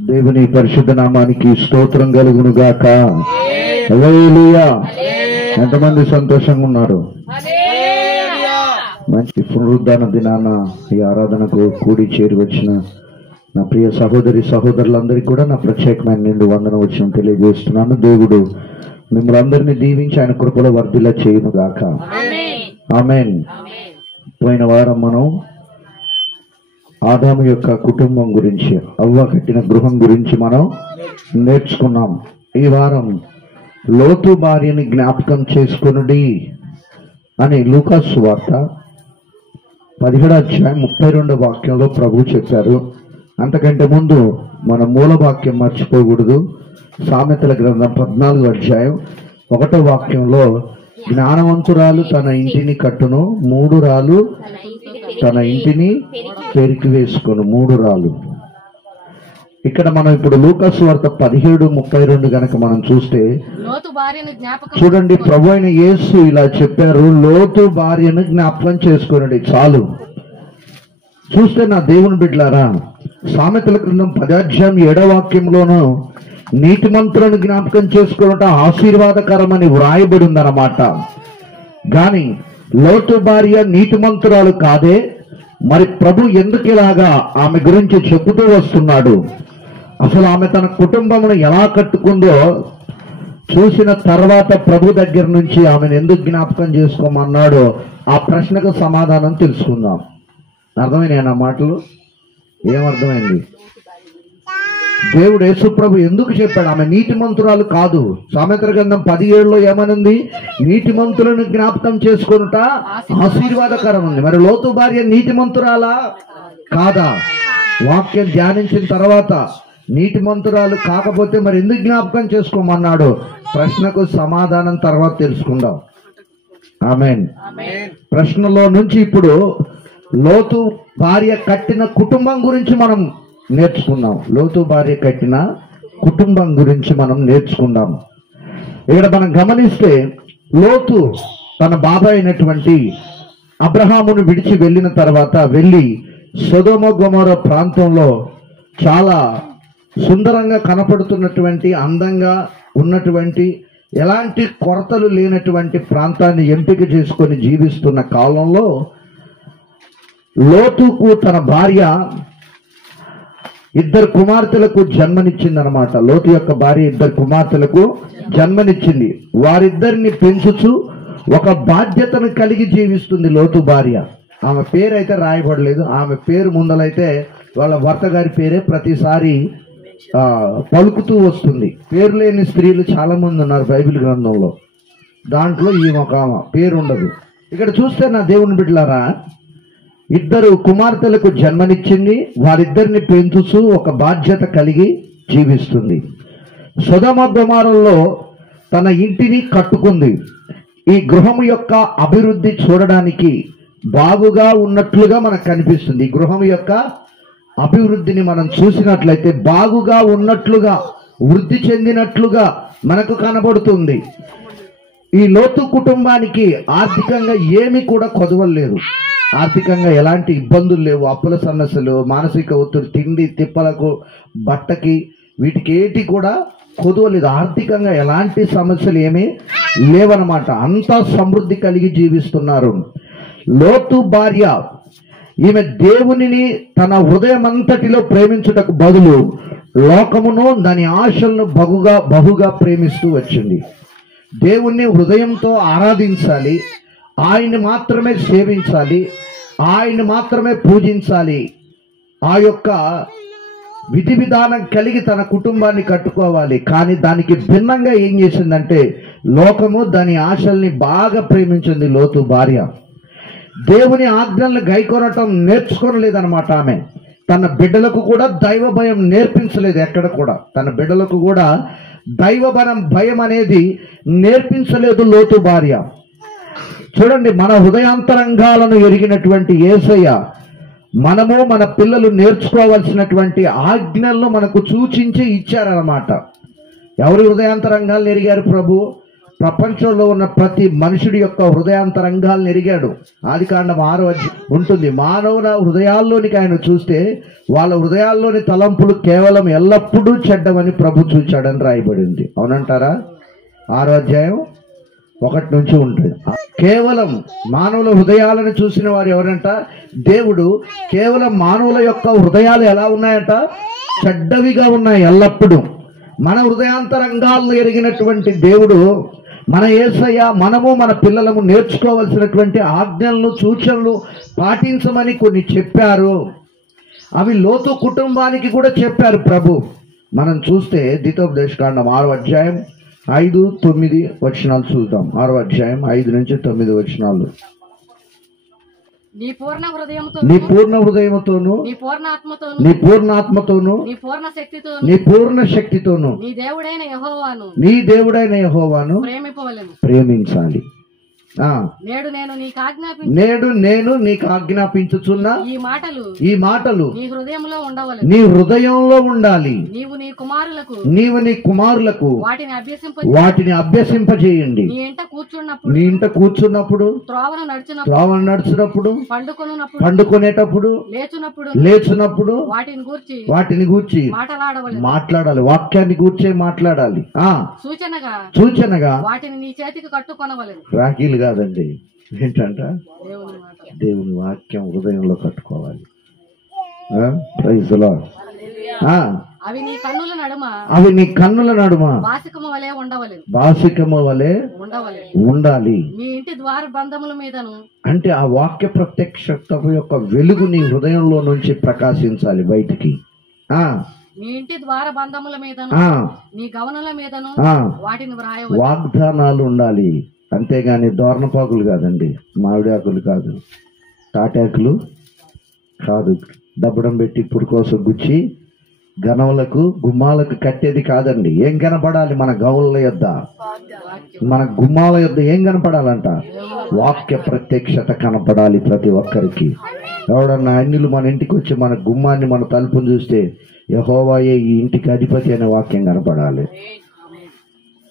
దేవుని పరిశుద్ధ నామానికి స్తోత్రం కలుగును గాక. హల్లెలూయా. ఎంతమంది సంతోషంగా ఉన్నారు? మంచి పునరుద్ధాన దినాన ఈ ఆరాధనకు కూడి చేరి వచ్చిన నా ప్రియ సహోదరి సహోదరులందరికీ కూడా నా ప్రత్యేకమైన నిండు వందన వచ్చిన తెలియజేస్తున్నాను. దేవుడు మిమ్మల్ని అందరినీ దీవించి ఆయన కృపలో వర్ధిల్ల చేయును గాక. ఆమేన్. పోయిన వారం మనం ఆదాము యొక్క కుటుంబం గురించి, అవ్వ కట్టిన గృహం గురించి మనం నేర్చుకున్నాం. ఈ వారం లోతు భార్యని జ్ఞాపకం చేసుకొనుడి అని లూకాసు సువార్త 17:32 ప్రభు చెప్పారు. అంతకంటే ముందు మన మూల వాక్యం మర్చిపోకూడదు. సామెతల గ్రంథం 14:1 జ్ఞానవంతురాలు తన ఇంటిని కట్టును, 3 రాళ్ళు తన ఇంటిని పెరికి వేసుకొను. 3 రాళ్ళు. ఇక్కడ మనం ఇప్పుడు లూకాసు వార్త 17:32 గనక మనం చూస్తే చూడండి, ప్రభు అయిన యేసు ఇలా చెప్పారు, లోతు భార్యను జ్ఞాపకం చేసుకొనండి. చాలు. చూస్తే నా దేవుని బిడ్డలారా, సామెతల గ్రంథం 10:7 నీతిమంతులను జ్ఞాపకం చేసుకోవటం ఆశీర్వాదకరమని వ్రాయబడి ఉందన్నమాట. కానీ లోతు భార్య నీతిమంతురాలు కాదే. మరి ప్రభు ఎందుకు ఇలాగా ఆమె గురించి చెబుతూ వస్తున్నాడు? అసలు ఆమె తన కుటుంబమును ఎలా కట్టుకుందో చూసిన తర్వాత ప్రభు దగ్గర నుంచి ఆమెను ఎందుకు జ్ఞాపకం చేసుకోమన్నాడో ఆ ప్రశ్నకు సమాధానం తెలుసుకుందాం. అర్థమైనాయి నా మాటలు? ఏమర్థమైంది? దేవుడు యేసు ప్రభు ఎందుకు చెప్పాడు ఆమె నీతిమంతురాలు కాదు? సామెతల గ్రంథం 17 ఏమనుంది? నీతిమంతులను జ్ఞాపకం చేసుకొనుట ఆశీర్వాదకరం ఉంది. మరి లోతు భార్య నీతిమంతురాలా కాదా? వాక్యం ధ్యానించిన తర్వాత నీతిమంతురాలు కాకపోతే మరి ఎందుకు జ్ఞాపకం చేసుకోమన్నాడు? ప్రశ్నకు సమాధానం తర్వాత తెలుసుకుందాం. ఆమేన్. ప్రశ్నలో నుంచి ఇప్పుడు లోతు భార్య కట్టిన కుటుంబం గురించి మనం నేర్చుకుందాం. లోతు భార్య కట్టిన కుటుంబం గురించి మనం నేర్చుకుందాం. ఇక్కడ మనం గమనిస్తే లోతు తన బాబాయ్ అయినటువంటి అబ్రహామును విడిచి వెళ్ళిన తర్వాత వెళ్ళి సొదొమ గొమొర ప్రాంతంలో చాలా సుందరంగా కనపడుతున్నటువంటి, అందంగా ఉన్నటువంటి, ఎలాంటి కొరతలు లేనటువంటి ప్రాంతాన్ని ఎంపిక చేసుకొని జీవిస్తున్న కాలంలో లోతుకు తన భార్య 2 కుమార్తెలకు జన్మనిచ్చిందనమాట. లోతు యొక్క భార్య 2 కుమార్తెలకు జన్మనిచ్చింది. వారిద్దరిని పెంచుచు ఒక బాధ్యతను కలిగి జీవిస్తుంది లోతు భార్య. ఆమె పేరు అయితే రాయబడలేదు. ఆమె పేరు ముందలైతే వాళ్ళ భర్త గారి పేరే ప్రతిసారి పలుకుతూ వస్తుంది. పేరు లేని స్త్రీలు చాలా మంది ఉన్నారు బైబిల్ గ్రంథంలో. దాంట్లో ఈమె ఒక ఆమె పేరు ఉండదు. ఇక్కడ చూస్తే నా దేవుని బిడ్డలారా, 2 కుమార్తెలకు జన్మనిచ్చింది. వారిద్దరిని పెంచుచూ ఒక బాధ్యత కలిగి జీవిస్తుంది. సొదొమ గొమొరలో తన ఇంటిని కట్టుకుంది. ఈ గృహం యొక్క అభివృద్ధి చూడడానికి బాగుగా ఉన్నట్లుగా మనకు కనిపిస్తుంది. ఈ గృహం యొక్క అభివృద్ధిని మనం చూసినట్లయితే బాగుగా ఉన్నట్లుగా, వృద్ధి చెందినట్లుగా మనకు కనబడుతుంది. ఈ లోతు కుటుంబానికి ఆర్థికంగా ఏమీ కూడా కొదవలేదు. ఆర్థికంగా ఎలాంటి ఇబ్బందులు లేవు. అప్పుల సమస్యలు, మానసిక ఒత్తిడి, తిండి తిప్పలకు, బట్టకి, వీటికి ఏటి కూడా కొదవలేదు. ఆర్థికంగా ఎలాంటి సమస్యలు ఏమీ లేవన్నమాట. అంతా సమృద్ధి కలిగి జీవిస్తున్నారు. లోతు భార్య ఈమె దేవునిని తన హృదయం అంతటిలో ప్రేమించుటకు బదులు లోకమును దాని ఆశలను బహుగా ప్రేమిస్తూ వచ్చింది. దేవుణ్ణి హృదయంతో ఆరాధించాలి, ఆయన్ని మాత్రమే సేవించాలి, ఆయన్ని మాత్రమే పూజించాలి. ఆ యొక్క విధి విధానం కలిగి తన కుటుంబాన్ని కట్టుకోవాలి. కానీ దానికి భిన్నంగా ఏం చేసిందంటే లోకము దాని ఆశల్ని బాగా ప్రేమించింది లోతు భార్య. దేవుని ఆజ్ఞలను గైకొనటం నేర్చుకోలేదన్నమాట. ఆమె తన బిడ్డలకు కూడా దైవ భయం నేర్పించలేదు. ఎక్కడ కూడా తన బిడ్డలకు కూడా దైవ భయం అనేది నేర్పించలేదు లోతు భార్య. చూడండి, మన హృదయాంతరంగాలను ఎరిగినటువంటి యేసయ్య మనము మన పిల్లలు నేర్చుకోవాల్సినటువంటి ఆజ్ఞలను మనకు సూచించి ఇచ్చారన్నమాట. ఎవరి హృదయాంతరంగాలను ఎరిగారు ప్రభు? ప్రపంచంలో ఉన్న ప్రతి మనుషుడి యొక్క హృదయాంతరంగాలను ఎరిగాడు. ఆదికాండం 6 ఉంటుంది. మానవుల హృదయాల్లోనికి ఆయన చూస్తే వాళ్ళ హృదయాల్లోని తలంపులు కేవలం ఎల్లప్పుడూ చెడ్డమని ప్రభు చూచాడని రాయబడింది. అవునంటారా? 6 నుంచి ఉంటుంది. కేవలం మానవుల హృదయాలను చూసిన వారు ఎవరంట? దేవుడు కేవలం మానవుల యొక్క హృదయాలు ఎలా ఉన్నాయంట? చెడ్డవిగా ఉన్నాయి ఎల్లప్పుడూ. మన హృదయాంతరంగాలను ఎరిగినటువంటి దేవుడు, మన యేసయ్య, మనము మన పిల్లలము నేర్చుకోవలసినటువంటి ఆజ్ఞలను సూచనలు పాటించమని కొన్ని చెప్పారు. అవి లోతు కుటుంబానికి కూడా చెప్పారు ప్రభు. మనం చూస్తే ద్వితోపదేశకాండం 6:5-9 చూద్దాం. 6:5-9 నీ పూర్ణ హృదయముతోను, నీ పూర్ణ ఆత్మతోను, నీ పూర్ణ శక్తితోను నీ దేవుడైన యెహోవాను ప్రేమించాలి. నేడు నేను నీకు ఆజ్ఞాపించుచున్న ఈ మాటలు నీ హృదయంలో ఉండాలి. నీవు నీ కుమారులకు వాటిని అభ్యసింపజేయండి. నీ ఇంట కూర్చున్నప్పుడు, త్రోవను నడుచున్నప్పుడు, పండుకునేటప్పుడు, లేచున్నప్పుడు వాటిని గూర్చి మాట్లాడాలి. వాక్యాన్ని గూర్చే మాట్లాడాలి. సూచనగా వాటిని నీ చేతికి కట్టుకొనవలెను. రాఖీలు కాదండి, ఏంటంట? దేవుని వాక్యం హృదయంలో కట్టుకోవాలి. Praise the Lord. అవి నీ కన్నుల నడుమ బాసికము వలె ఉండాలి. అంటే ఆ వాక్య ప్రత్యక్షత యొక్క వెలుగు నీ హృదయంలో నుంచి ప్రకాశించాలి బయటికి. నీ ఇంటి ద్వార బంధముల మీదను నీ గవనల మీదను వాటిని వ్రాయవలెను. వాగ్దానాలు ఉండాలి, అంతేగాని దోర్ణపాకులు కాదండి, మామిడాకులు కాదు, తాటాకులు కాదు, దబ్బడం పెట్టి పురుకోసం గుచ్చి గనములకు గుమ్మాలకు కట్టేది కాదండి. ఏం కనపడాలి? మన గౌనుల యొద్ద, మన గుమ్మాల యొద్ద ఏం కనపడాలంట? వాక్య ప్రత్యక్షత కనపడాలి ప్రతి ఒక్కరికి. ఎవడన్నా అన్యులు మన ఇంటికి వచ్చి మన గుమ్మాన్ని, మన తలుపుని చూస్తే యెహోవాయే ఈ ఇంటికి అధిపతి అనే వాక్యం కనపడాలి.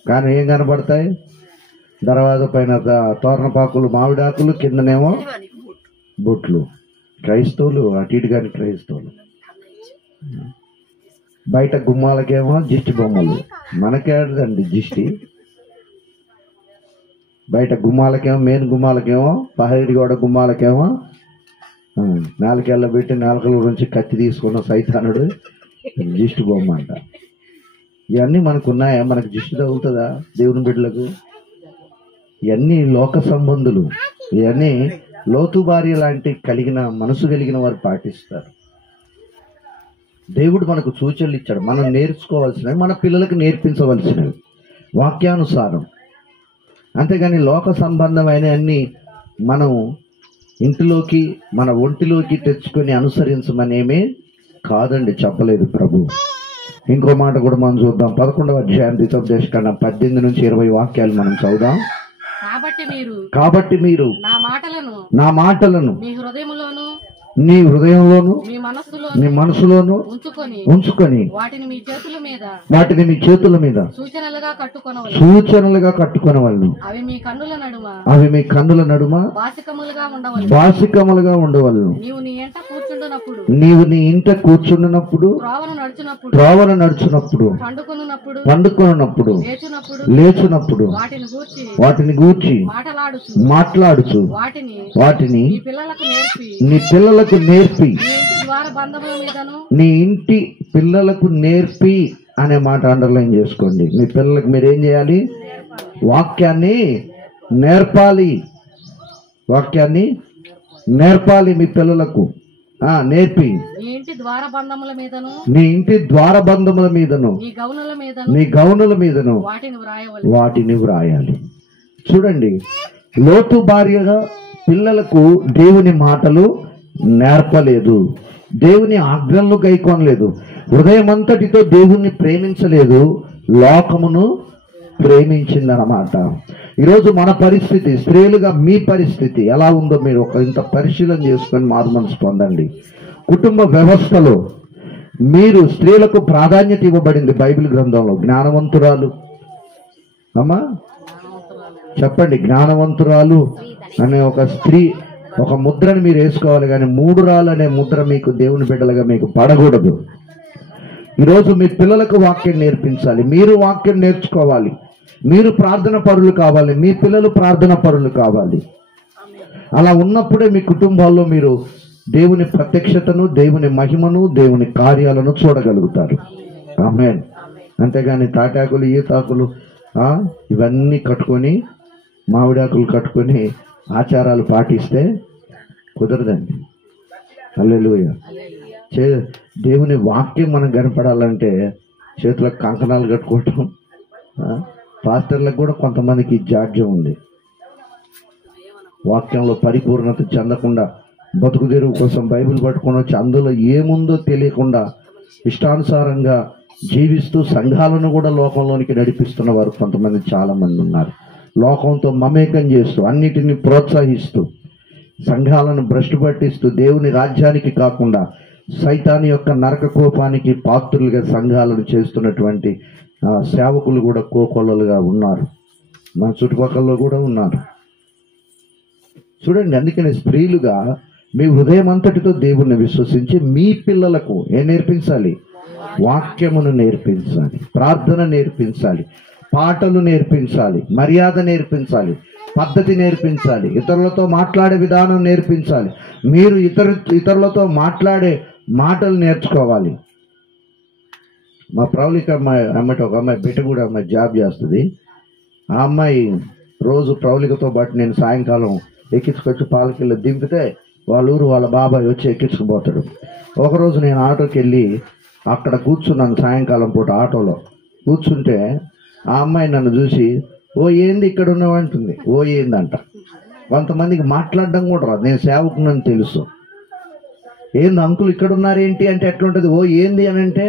కానీ ఏం కనపడతాయి? దర్వాజ పైన తోరణపాకులు, మామిడాకులు, కిందనేమో బొట్లు. క్రైస్తవులు అటు ఇటు కాని క్రైస్తవులు. బయట గుమ్మాలకేమో దిష్టి బొమ్మలు. మనకేదండి దిష్టి? బయట గుమ్మాలకేమో, మెయిన్ గుమ్మాలకేమో, పహైడి గోడ గుమ్మాలకేమో నాలుకేళ్ళ పెట్టి నాలుకల గురించి కత్తి తీసుకున్న సైతానుడు దిష్టి బొమ్మ అంట. ఇవన్నీ మనకు ఉన్నాయా? మనకు దిష్టి తగులుతుందా దేవుని బిడ్డలకు? ఇవన్నీ లోక సంబంధులు. ఇవన్నీ లోతు భార్య లాంటి మనసు కలిగిన వారు పాటిస్తారు. దేవుడు మనకు సూచనలు ఇచ్చాడు, మనం నేర్చుకోవాల్సినవి, మన పిల్లలకు నేర్పించవలసినవి వాక్యానుసారం. అంతేగాని లోక సంబంధమైన అన్ని మనం ఇంటిలోకి, మన ఒంటిలోకి తెచ్చుకొని అనుసరించమనేమే కాదండి, చెప్పలేదు ప్రభు. ఇంకో మాట కూడా మనం చూద్దాం. 11వ అధ్యాయం ద్వితోపదేశకాండం 18-20 వాక్యాలు మనం చదువుదాం. కాబట్టి మీరు నా మాటలను నీ హృదయంలోను నీ మనసులోను ఉంచుకొని వాటిని మీ చేతుల మీద సూచనలుగా కట్టుకొనవలెను. అవి మీ కన్నుల నడుమ బాసికములుగా ఉండవలెను. నీవు నీ ఇంట కూర్చుండునప్పుడు, త్రోవన నడుచున్నప్పుడు, పండుకొనున్నప్పుడు, లేచున్నప్పుడు వాటిని గూర్చి మాట్లాడుచు వాటిని నీ పిల్లలకు నేర్పి. నీ ఇంటి పిల్లలకు నేర్పి అనే మాట అండర్లైన్ చేసుకోండి. మీ పిల్లలకు మీరేం చేయాలి? వాక్యాన్ని నేర్పాలి. వాక్యాన్ని నేర్పాలి మీ పిల్లలకు. నేర్పి నీ ఇంటి ద్వారబంధముల మీదను నీ గౌనుల మీదను వాటిని వ్రాయాలి. చూడండి, లోతు భార్యగా పిల్లలకు దేవుని మాటలు నేర్పలేదు, దేవుని ఆజ్ఞలను గైకొనలేదు, హృదయం అంతటితో దేవుణ్ణి ప్రేమించలేదు, లోకమును ప్రేమించిందన్నమాట. ఈరోజు మన పరిస్థితి, స్త్రీలుగా మీ పరిస్థితి ఎలా ఉందో మీరు ఇంత పరిశీలన చేసుకొని మారు మనసు పొందండి. కుటుంబ వ్యవస్థలో మీరు స్త్రీలకు ప్రాధాన్యత ఇవ్వబడింది బైబిల్ గ్రంథంలో. జ్ఞానవంతురాలు అమ్మా, చెప్పండి. జ్ఞానవంతురాలు అనే ఒక స్త్రీ ఒక ముద్రను మీరు వేసుకోవాలి, కానీ మూఢురాలు అనే ముద్ర మీకు దేవుని బిడ్డలుగా మీకు పడకూడదు. ఈరోజు మీ పిల్లలకు వాక్యం నేర్పించాలి, మీరు వాక్యం నేర్చుకోవాలి, మీరు ప్రార్థన పరులు కావాలి, మీ పిల్లలు ప్రార్థన పరులు కావాలి. అలా ఉన్నప్పుడే మీ కుటుంబాల్లో మీరు దేవుని ప్రత్యక్షతను, దేవుని మహిమను, దేవుని కార్యాలను చూడగలుగుతారు. ఆమేన్. అంతేగాని తాటాకులు, ఈతాకులు ఇవన్నీ కట్టుకొని, మామిడాకులు కట్టుకొని ఆచారాలు పాటిస్తే కుదరదండి. హల్లెలూయా. దేవుని వాక్యం మనం కనపడాలంటే చేతులకు కంకణాలు కట్టుకోవటం, పాస్టర్లకు కూడా కొంతమందికి జాడ్యం ఉంది. వాక్యంలో పరిపూర్ణత చెందకుండా బతుకు తెరువు కోసం బైబిల్ పట్టుకొని వచ్చి అందులో ఏముందో తెలియకుండా ఇష్టానుసారంగా జీవిస్తూ సంఘాలను కూడా లోకంలోనికి నడిపిస్తున్న వారు కొంతమంది చాలా మంది ఉన్నారు. లోకంతో మమేకం చేస్తూ, అన్నిటిని ప్రోత్సహిస్తూ, సంఘాలను భ్రష్టు పట్టిస్తూ, దేవుని రాజ్యానికి కాకుండా సైతాని యొక్క నరక కోపానికి పాత్రులుగా సంఘాలను చేస్తున్నటువంటి సేవకులు కూడా కోకొల్లలుగా ఉన్నారు. మన చుట్టుపక్కల కూడా ఉన్నారు. చూడండి, అందుకని స్త్రీలుగా మీ హృదయం అంతటితో దేవుణ్ణి విశ్వసించి మీ పిల్లలకు ఏం నేర్పించాలి? వాక్యమును నేర్పించాలి, ప్రార్థన నేర్పించాలి, పాటలు నేర్పించాలి, మర్యాద నేర్పించాలి, పద్ధతి నేర్పించాలి, ఇతరులతో మాట్లాడే విధానం నేర్పించాలి. మీరు ఇతరులతో మాట్లాడే మాటలు నేర్చుకోవాలి. మా ప్రౌలిక అమ్మాయి ఒక అమ్మాయి బిట్టగూడ అమ్మాయి జాబ్ చేస్తుంది. ఆ అమ్మాయి రోజు ప్రౌలికతో పాటు నేను సాయంకాలం ఎక్కించుకొచ్చి పాలకిల్లో దింపితే వాళ్ళ ఊరు వాళ్ళ బాబాయ్ వచ్చి ఎక్కించుకుపోతాడు. ఒకరోజు నేను ఆటోకి వెళ్ళి అక్కడ కూర్చున్నాను, సాయంకాలం పూట ఆటోలో కూర్చుంటే ఆ అమ్మాయి నన్ను చూసి ఓ ఏంది ఇక్కడ ఉన్నావు అంటుంది. ఓ ఏందంట. కొంతమందికి మాట్లాడడం కూడా రాదు, నేను సేవకునని తెలుసు. ఏంది అంకుల్ ఇక్కడ ఉన్నారేంటి అంటే ఎట్లుంటుంది? ఓ ఏంది అని అంటే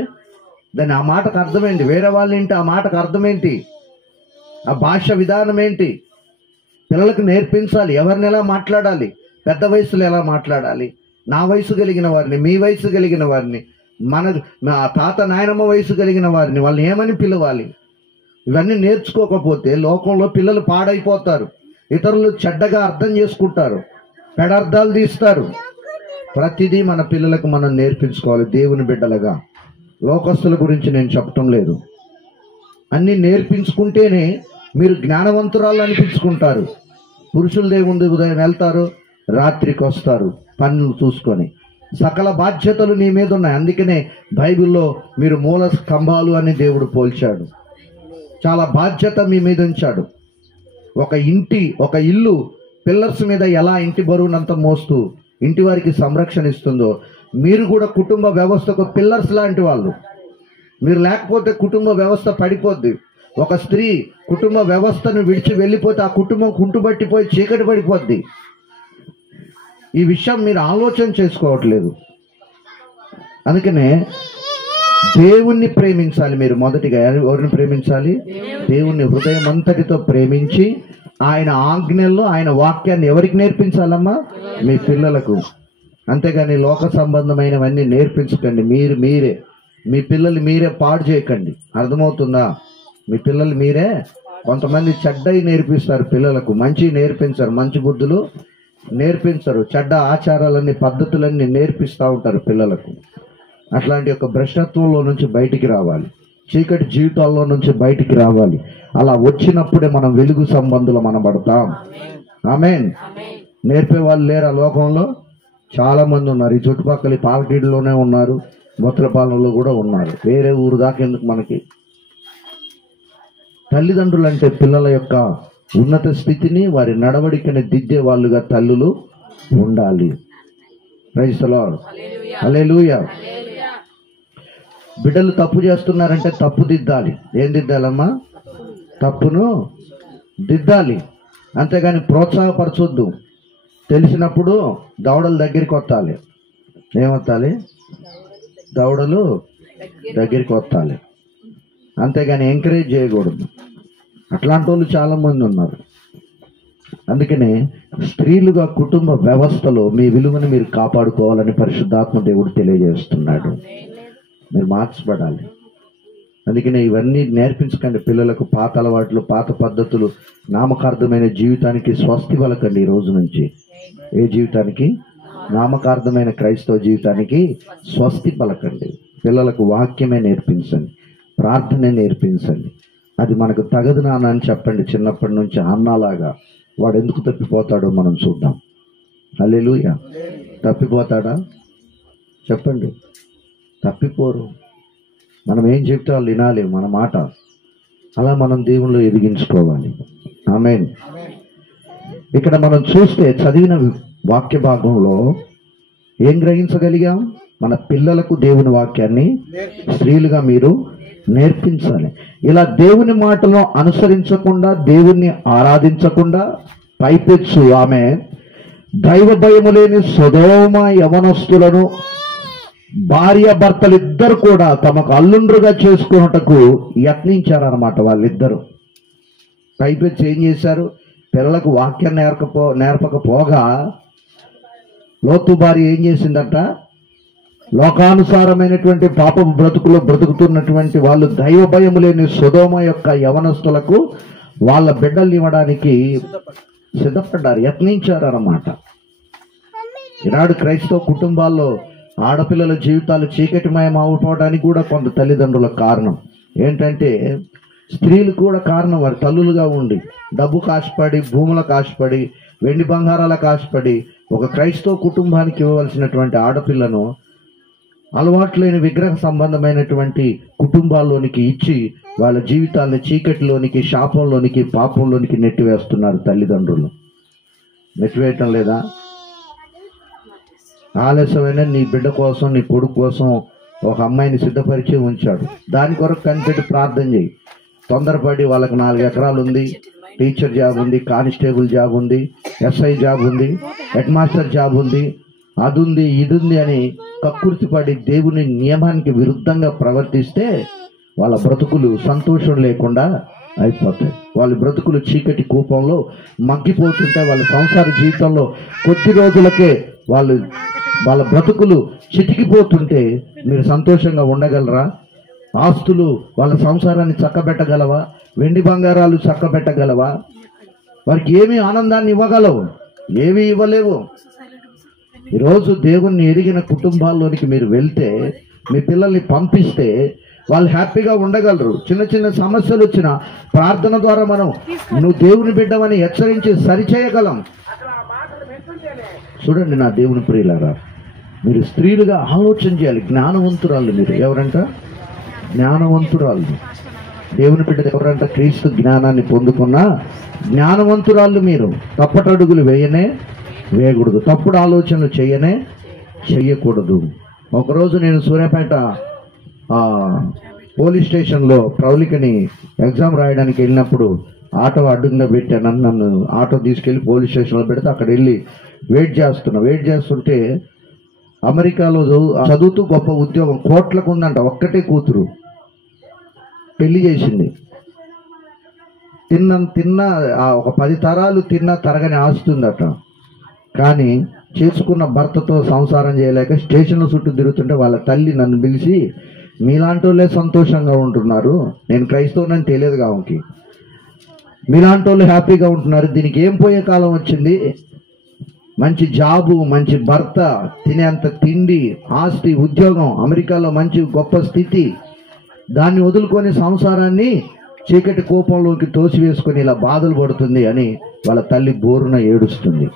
దాన్ని ఆ మాటకు అర్థమేంటి? వేరే వాళ్ళ ఏంటి ఆ మాటకు అర్థమేంటి? ఆ భాష విధానం ఏంటి? పిల్లలకు నేర్పించాలి, ఎవరిని ఎలా మాట్లాడాలి, పెద్ద వయసులో ఎలా మాట్లాడాలి, నా వయసు కలిగిన వారిని, మీ వయసు కలిగిన వారిని, మా తాత నాయనమ్మ వయసు కలిగిన వారిని వాళ్ళని ఏమని పిలవాలి. ఇవన్నీ నేర్చుకోకపోతే లోకంలో పిల్లలు పాడైపోతారు, ఇతరులు చెడ్డగా అర్థం చేసుకుంటారు, పెడార్థాలు తీస్తారు. ప్రతిదీ మన పిల్లలకు మనం నేర్పించుకోవాలి దేవుని బిడ్డలుగా. లోకస్తుల గురించి నేను చెప్పటం లేదు, అన్నీ నేర్పించుకుంటేనే మీరు జ్ఞానవంతురాలు అనిపించుకుంటారు. పురుషులు దేవుని ఉదయం వెళ్తారు, రాత్రికి వస్తారు పనులు చూసుకొని. సకల బాధ్యతలు నీ మీద ఉన్నాయి. అందుకనే బైబిల్లో మీరు మూల స్తంభాలు అని దేవుడు పోల్చాడు. చాలా బాధ్యత మీ మీద ఉంచాడు. ఒక ఇల్లు పిల్లర్స్ మీద ఎలా ఇంటి బరువునంత మోస్తూ ఇంటి వారికి సంరక్షణ ఇస్తుందో, మీరు కూడా కుటుంబ వ్యవస్థకు పిల్లర్స్ లాంటి వాళ్ళు. మీరు లేకపోతే కుటుంబ వ్యవస్థ పడిపోద్ది. ఒక స్త్రీ కుటుంబ వ్యవస్థను విడిచి వెళ్ళిపోతే ఆ కుటుంబం కుంటుబట్టిపోయి చీకటి పడిపోద్ది. ఈ విషయం మీరు ఆలోచన చేసుకోవట్లేదు. అందుకనే దేవుణ్ణి ప్రేమించాలి. మీరు మొదటిగా ఎవరిని ప్రేమించాలి? దేవుణ్ణి హృదయం అంతటితో ప్రేమించి ఆయన ఆజ్ఞల్లో ఆయన వాక్యాన్ని ఎవరికి నేర్పించాలమ్మా? మీ పిల్లలకు. అంతేగాని లోక సంబంధమైనవన్నీ నేర్పించకండి. మీరే మీ పిల్లలు మీరే పాడు చేయకండి. అర్థమవుతుందా? మీ పిల్లలు మీరే. కొంతమంది చెడ్డవి నేర్పిస్తారు పిల్లలకు, మంచి నేర్పించరు, మంచి బుద్ధులు నేర్పించరు, చెడ్డ ఆచారాలన్నీ పద్ధతులన్నీ నేర్పిస్తూ ఉంటారు పిల్లలకు. అట్లాంటి యొక్క భ్రష్టత్వంలో నుంచి బయటికి రావాలి, చీకటి జీవితాల్లో నుంచి బయటికి రావాలి. అలా వచ్చినప్పుడే మనం వెలుగు సంబంధులు అనబడతాం. ఆమేన్. నేర్పే వాళ్ళు లేరా లోకంలో? చాలా మంది ఉన్నారు. ఈ చుట్టుపక్కల పాలకీడులోనే ఉన్నారు, మొత్రపాలనలో కూడా ఉన్నారు. వేరే ఊరు దాకా ఎందుకు మనకి? తల్లిదండ్రులు అంటే పిల్లల యొక్క ఉన్నత స్థితిని, వారి నడవడికని దిద్దే వాళ్ళుగా తల్లులు ఉండాలి. Praise the Lord. హల్లెలూయా. బిడ్డలు తప్పు చేస్తున్నారంటే తప్పు దిద్దాలి. ఏం దిద్దాలమ్మా? తప్పును దిద్దాలి, అంతేగాని ప్రోత్సాహపరచొద్దు. తెలిసినప్పుడు దవడల దగ్గరికి వత్తాలి. ఏమొత్తాలి? దవడలు దగ్గరికి వత్తాలి, అంతేగాని ఎంకరేజ్ చేయకూడదు. అట్లాంటి వాళ్ళు చాలామంది ఉన్నారు. అందుకనే స్త్రీలుగా కుటుంబ వ్యవస్థలో మీ విలువను మీరు కాపాడుకోవాలని పరిశుద్ధాత్మ దేవుడు తెలియజేస్తున్నాడు. మీరు మార్చబడాలి. అందుకనే ఇవన్నీ నేర్పించకండి పిల్లలకు. పాత అలవాట్లు, పాత పద్ధతులు, నామకార్థమైన జీవితానికి స్వస్తి పలకండి ఈ రోజు నుంచి. ఏ జీవితానికి? నామకార్థమైన క్రైస్తవ జీవితానికి స్వస్తి పలకండి. పిల్లలకు వాక్యమే నేర్పించండి, ప్రార్థనే నేర్పించండి. అది మనకు తగదు నాన్న అని చెప్పండి చిన్నప్పటి నుంచి. అన్నలాగా వాడు ఎందుకు తప్పిపోతాడో మనం చూద్దాం. హల్లెలూయా. తప్పిపోతాడా? చెప్పండి. తప్పిపోరు. మనం ఏం చెప్తే వాళ్ళు వినాలి మన మాట. అలా మనం దేవుళ్ళు ఎదిగించుకోవాలి. ఆమేన్. ఇక్కడ మనం చూస్తే చదివిన వాక్య భాగంలో ఏం గ్రహించగలిగాం? మన పిల్లలకు దేవుని వాక్యాన్ని స్త్రీలుగా మీరు నేర్పించాలి. ఇలా దేవుని మాటలను అనుసరించకుండా, దేవుణ్ణి ఆరాధించకుండా పైపెచ్చు ఆమె దైవ భయము లేని సొదొమ యవనస్తులను భార్య భర్తలిద్దరు కూడా తమకు అల్లుండ్రుగా చేసుకున్నటకు యత్నించారన్నమాట. వాళ్ళిద్దరు పైపెచ్చి ఏం చేశారు? పిల్లలకు వాక్యం నేర్పకపోగా లోతు భార్య ఏం చేసిందట? లోకానుసారమైనటువంటి పాపపు బ్రతుకులో బ్రతుకుతున్నటువంటి వాళ్ళు దైవ భయము లేని సొదొమ యొక్క యవనస్తులకు వాళ్ళ బిడ్డల్ని ఇవ్వడానికి సిద్ధపడ్డారు, యత్నించారు అన్నమాట. ఈనాడు క్రైస్తవ కుటుంబాల్లో ఆడపిల్లల జీవితాలు చీకటిమయం అవడానికి కూడా కొంత తల్లిదండ్రుల కారణం ఏంటంటే, స్త్రీలు కూడా కారణం. వారి తల్లులుగా ఉండి డబ్బుకు ఆశపడి, భూములకు ఆశపడి, వెండి బంగారాలకు ఆశపడి ఒక క్రైస్తవ కుటుంబానికి ఇవ్వవలసినటువంటి ఆడపిల్లను అలవాట్లేని విగ్రహ సంబంధమైనటువంటి కుటుంబాల్లోనికి ఇచ్చి వాళ్ళ జీవితాన్ని చీకటిలోనికి, శాపంలోనికి, పాపంలోనికి నెట్టివేస్తున్నారు తల్లిదండ్రులు. నెట్టివేయటం లేదా? ఆలస్యమైన నీ బిడ్డ కోసం, నీ కొడుకు కోసం ఒక అమ్మాయిని సిద్ధపరిచి ఉంచాడు. దాని కొరకు కనిపెట్టి ప్రార్థన చేయి. తొందరపడి వాళ్ళకి 4 ఎకరాలు ఉంది, టీచర్ జాబ్ ఉంది, కానిస్టేబుల్ జాబ్ ఉంది, ఎస్ఐ జాబ్ ఉంది, హెడ్ మాస్టర్ జాబ్ ఉంది, అది ఉంది, ఇది ఉంది అని కక్కుర్తిపడి దేవుని నియమానికి విరుద్ధంగా ప్రవర్తిస్తే వాళ్ళ బ్రతుకులు సంతోషం లేకుండా అయిపోతాయి. వాళ్ళ బ్రతుకులు చీకటి కూపంలో మగ్గిపోతుంటే, వాళ్ళ సంసార జీవితంలో కొద్ది రోజులకే వాళ్ళ బ్రతుకులు చితికిపోతుంటే మీరు సంతోషంగా ఉండగలరా? ఆస్తులు వాళ్ళ సంసారాన్ని చక్కబెట్టగలవా? వెండి బంగారాలు చక్కబెట్టగలవా? వారికి ఏమి ఆనందాన్ని ఇవ్వగలవు? ఏమీ ఇవ్వలేవు. ఈరోజు దేవుణ్ణి ఎరిగిన కుటుంబాల్లోనికి మీరు వెళ్తే, మీ పిల్లల్ని పంపిస్తే వాళ్ళు హ్యాపీగా ఉండగలరు. చిన్న చిన్న సమస్యలు వచ్చినా ప్రార్థన ద్వారా మనం నువ్వు దేవుని బిడ్డవని హెచ్చరించి సరిచేయగలం. చూడండి నా దేవుని ప్రియులారా, మీరు స్త్రీలుగా ఆలోచన చేయాలి. జ్ఞానవంతురాలు మీరు. ఎవరంట? జ్ఞానవంతురాలు. దేవుని బిడ్డ ఎవరంట? క్రీస్తు జ్ఞానాన్ని పొందుకున్న జ్ఞానవంతురాళ్ళు మీరు. తప్పటడుగులు వేయకూడదు, తప్పుడు ఆలోచనలు చెయ్యకూడదు. ఒకరోజు నేను సూర్యాపేట పోలీస్ స్టేషన్లో ప్రౌలికని ఎగ్జామ్ రాయడానికి వెళ్ళినప్పుడు ఆటో అడ్డుగా పెట్టాను. నన్ను ఆటో తీసుకెళ్ళి పోలీస్ స్టేషన్లో పెడితే అక్కడ వెళ్ళి వెయిట్ చేస్తుంటే అమెరికాలో చదువుతూ గొప్ప ఉద్యోగం, కోట్లకు ఉందంట. ఒక్కటే కూతురు, పెళ్లి చేసింది. తిన్న ఒక 10 తరాలు తరగని ఆస్తుందట. కానీ చేసుకున్న భర్తతో సంసారం చేయలేక స్టేషన్ల చుట్టూ తిరుగుతుంటే వాళ్ళ తల్లి నన్ను పిలిచి, మీలాంటి వాళ్ళే సంతోషంగా ఉంటున్నారు, నేను క్రైస్తవునని తెలియదు ఆమెకి, మీలాంటి వాళ్ళు హ్యాపీగా ఉంటున్నారు, దీనికి ఏం పోయే కాలం వచ్చింది? మంచి జాబు, మంచి భర్త, తినేంత తిండి, ఆస్తి, ఉద్యోగం, అమెరికాలో మంచి గొప్ప స్థితి, దాన్ని వదులుకొని సంసారాన్ని చీకటి కోపంలోకి తోసివేసుకొని ఇలా బాధలు పడుతుంది అని వాళ్ళ తల్లి బోరున ఏడుస్తుంది.